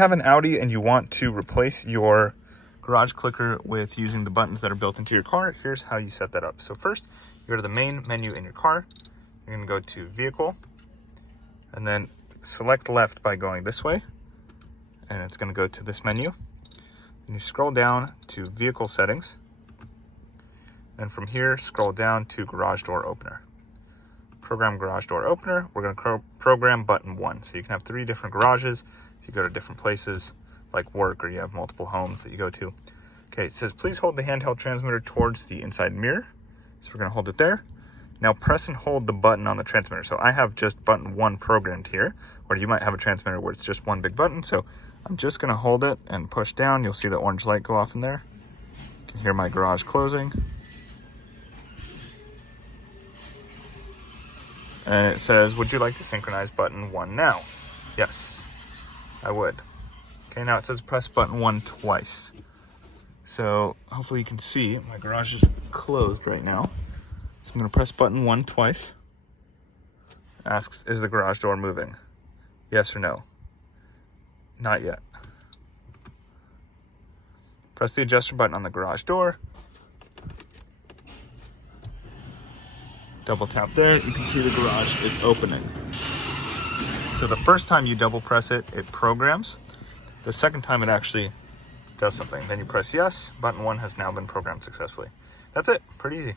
Have an Audi and you want to replace your garage clicker with using the buttons that are built into your car, here's how you set that up. So first, you go to the main menu in your car. You're going to go to Vehicle, and then select left by going this way, and it's going to go to this menu. And you scroll down to Vehicle Settings, and from here, scroll down to Garage Door Opener. Program Garage Door Opener, we're going to program button 1. So you can have 3 different garages if you go to different places like work, or you have multiple homes that you go to. Okay, it says please hold the handheld transmitter towards the inside mirror. So we're going to hold it there. Now press and hold the button on the transmitter. So I have just button 1 programmed here, or you might have a transmitter where it's just one big button. So I'm just going to hold it and push down. You'll see the orange light go off in there. You can hear my garage closing. And it says, would you like to synchronize button 1 now? Yes, I would. Okay, now it says press button 1 twice. So hopefully you can see my garage is closed right now. So I'm going to press button 1 twice. Asks, is the garage door moving? Yes or no? Not yet. Press the adjuster button on the garage door. Double tap there, you can see the garage is opening. So the first time you double press it, it programs. The second time it actually does something. Then you press yes, button 1 has now been programmed successfully. That's it, pretty easy.